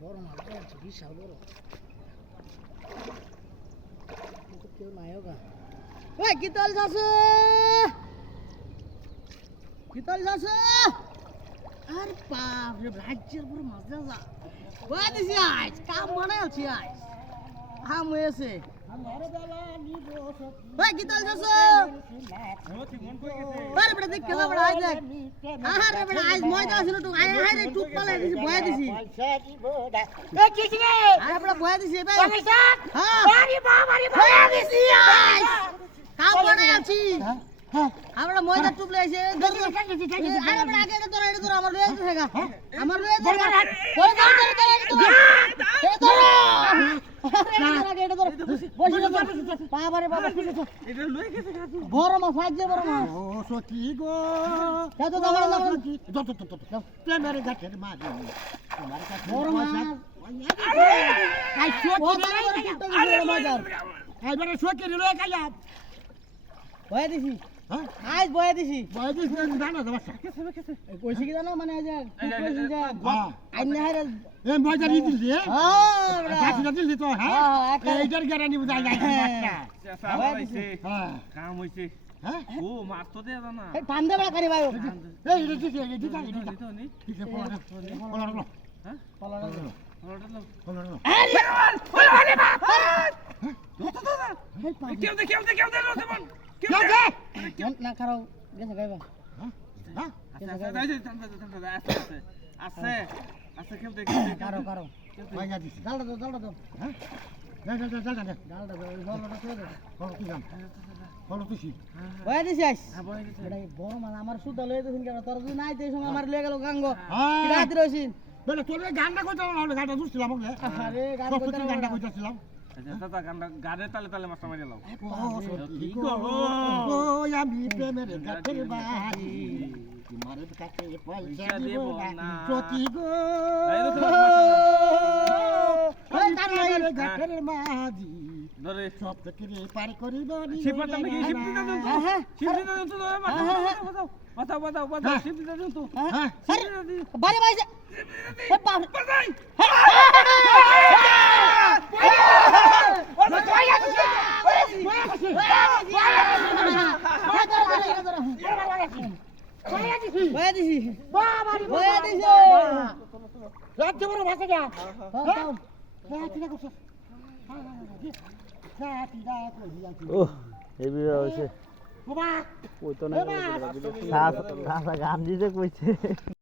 বড় মাছ আছে, বিশাল বড়। কেউ নাই গা। ওই কিতল যাচ্ছে, কিতল যাচ্ছে। আর বাপ রে, রাজ্যের বড় মাছ যা ওই দিছি আইস, কাম মানে আছি আইস। হাম হয়েছে। ওই কিতল যাচ্ছে। আরে বড় দেখ কেমন বড় আইস দেখ। আরে বড় আইস ময়দা ছিল তো, আয় আয় রে টুক পালে দিছি, বয়া দিছি। এ কি কি রে? আরে বড় বয়া দিছি ভাই। হ্যাঁ আরে বাপ আরে বয়া দিছি আইস। কাম মানে আছি। আমরা ময়দা টুকলে এসে ধর আরে বড় আগে এটা ধর আমার লয়ে যাগা। আমার লয়ে যাগা। ওই ধর ধর বাবারে বাবা এটা লয়ে গেছে বড় মাছ রাজ্যের বড় মাছ। ও সত্যি গো কত দাম দাম প্রেমের গাছের মাছ তোমার কাছে বড় মাছ আই সত্যি রে মজার আই বড় সত্যি রে লয়ে কাইয়া বয়া দিছি। হ্যাঁ আজ বয়া দিছি জানো সমস্যা কইছি কি জানো মানে যে কইছি যে আইনে হারে এ মজা নি দিলি হ্যাঁ গাছি না দিলি তো হ্যাঁ এইটার গ্যারান্টি বুঝাই যায় বাচ্চা বয়া দিছি হ্যাঁ কাম হইছে হ্যাঁ ও মাছ তো দেয়া না এই পান্ডে বড় করি ভাই এই দিছি দিছি নি ঠিক আছে পলা হ্যাঁ পলা আরে বাপ কেউ দে রসমান কেউ না খারাও গেছে গাইবা হ্যাঁ আচ্ছা কেউ দেখে কারো ভাইয়া দিছি ডালটা দাও হ্যাঁ ডালটা বলটা ছেড়ে দাও বল কি জান বল তুই ভাইয়া দিছিস হ্যাঁ ভাইয়া দিছি এটাই বড় মাছ আমার সুদা লয়ে দিছিস কেন তোর যদি নাই দেই সময় আমার লয়ে গেল গাঙ্গ কি রাত রইছিস বলে তোর গানটা কইতাম না গানটা দুছিলাম ওকে আরে গানটা কইতাছিলাম দাদা গানে তালে তালে মাছটা মারি লাও ও আমি প্রেমের গাছের বাড়ি তোমার কাছে পয়সা দেব না প্রতি গো ওই তার গাছের মাঝি ধরে সব থেকে পার করিব নি শিবটা নাকি শিবটা দেন তো শিবটা দেন তো বাতাও শিবটা দেন তো হ্যাঁ বারে ভাই এ পার বাজাই গান দিতে কইছে।